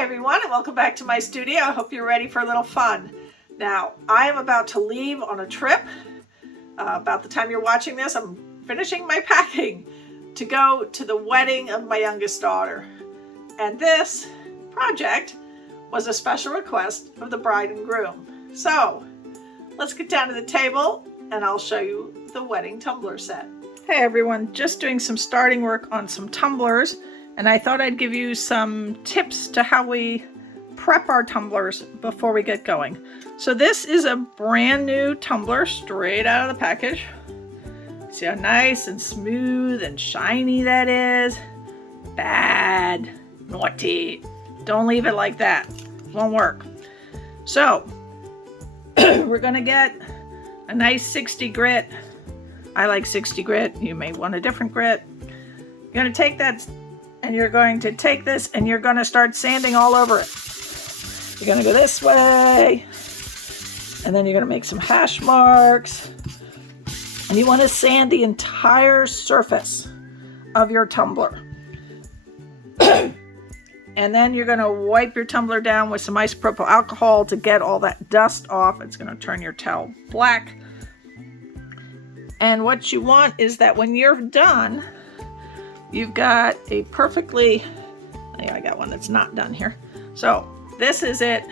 Hi everyone, and welcome back to my studio. I hope you're ready for a little fun. Now, I am about to leave on a trip. About the time you're watching this, I'm finishing my packing to go to the wedding of my youngest daughter. And this project was a special request of the bride and groom. So, let's get down to the table and I'll show you the wedding tumbler set. Hey everyone, just doing some starting work on some tumblers. And I thought I'd give you some tips to how we prep our tumblers before we get going. So this is a brand new tumbler straight out of the package. See how nice and smooth and shiny that is? Bad, naughty. Don't leave it like that. It won't work. So we're gonna get a nice 60 grit. I like 60 grit. You may want a different grit. You're gonna take that and you're going to take this and you're going to start sanding all over it. You're going to go this way, and then you're going to make some hash marks, and you want to sand the entire surface of your tumbler. And then you're going to wipe your tumbler down with some isopropyl alcohol to get all that dust off. It's going to turn your towel black. And what you want is that when you're done, you've got a perfectly, yeah, I got one that's not done here. So this is it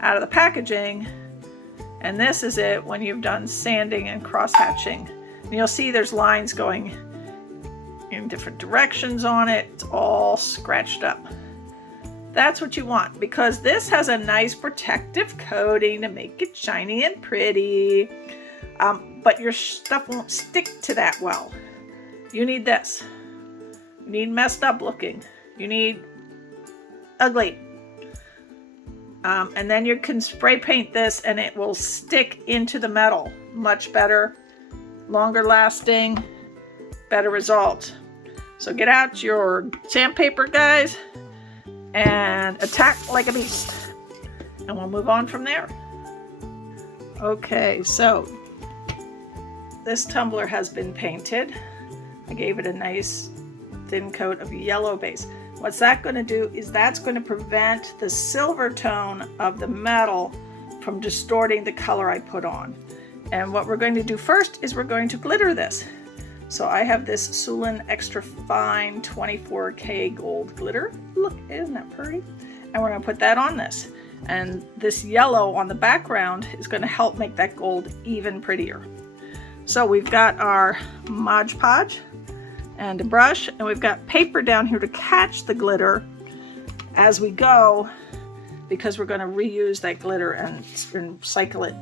out of the packaging, and this is it when you've done sanding and cross hatching. And you'll see there's lines going in different directions on it. It's all scratched up. That's what you want, because this has a nice protective coating to make it shiny and pretty. But your stuff won't stick to that well. You need this. You need messed up looking. You need ugly. And then you can spray paint this and it will stick into the metal. Much better, longer lasting, better result. So get out your sandpaper, guys, and attack like a beast. And we'll move on from there. Okay, so this tumbler has been painted. I gave it a nice thin coat of yellow base. What's that going to do is that's going to prevent the silver tone of the metal from distorting the color I put on. And what we're going to do first is we're going to glitter this. So I have this Rustoluem extra fine 24K gold glitter. Look, isn't that pretty? And we're going to put that on this. And this yellow on the background is going to help make that gold even prettier. So we've got our Mod Podge and a brush, and we've got paper down here to catch the glitter as we go, because we're going to reuse that glitter and cycle it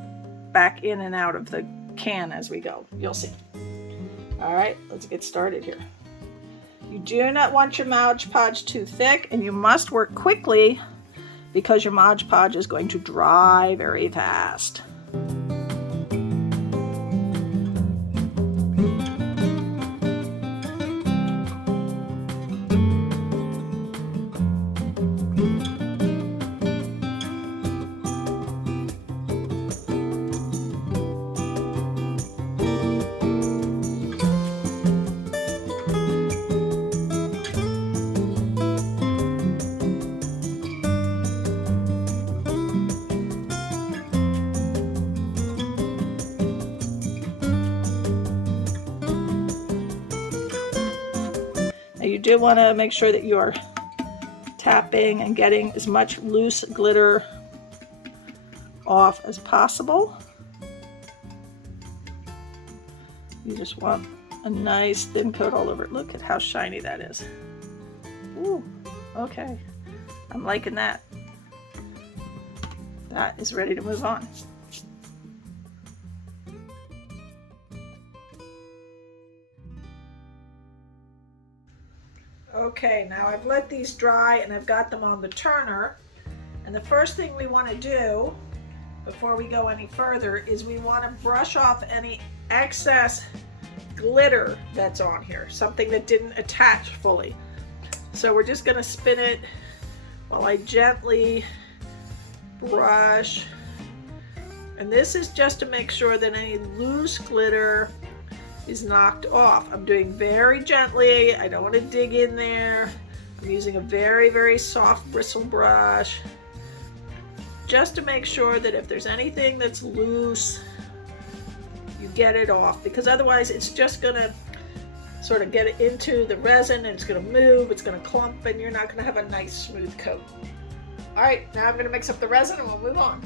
back in and out of the can as we go. You'll see. All right, let's get started here. You do not want your Mod Podge too thick, and you must work quickly because your Mod Podge is going to dry very fast. You do want to make sure that you are tapping and getting as much loose glitter off as possible. You just want a nice thin coat all over it. Look at how shiny that is. Ooh, okay. I'm liking that. That is ready to move on. Okay, now I've let these dry and I've got them on the turner. And the first thing we want to do before we go any further is we want to brush off any excess glitter that's on here, something that didn't attach fully. So we're just going to spin it while I gently brush. And this is just to make sure that any loose glitter is knocked off. I'm doing very gently. I don't want to dig in there. I'm using a very, very soft bristle brush just to make sure that if there's anything that's loose, you get it off, because otherwise it's just gonna sort of get into the resin and it's gonna move, it's gonna clump, and you're not gonna have a nice smooth coat. All right, now I'm gonna mix up the resin and we'll move on.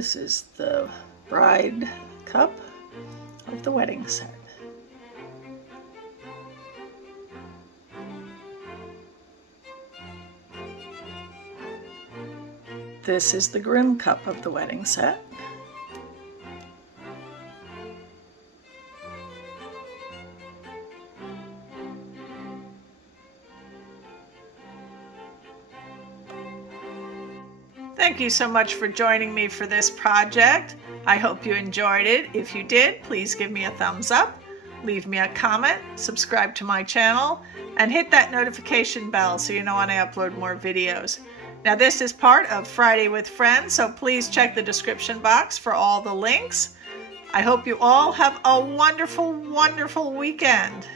This is the bride cup of the wedding set. This is the groom cup of the wedding set. Thank you so much for joining me for this project. I hope you enjoyed it. If you did, please give me a thumbs up, leave me a comment, subscribe to my channel, and hit that notification bell so you know when I upload more videos. Now this is part of Friday with Friends, so please check the description box for all the links. I hope you all have a wonderful, wonderful weekend.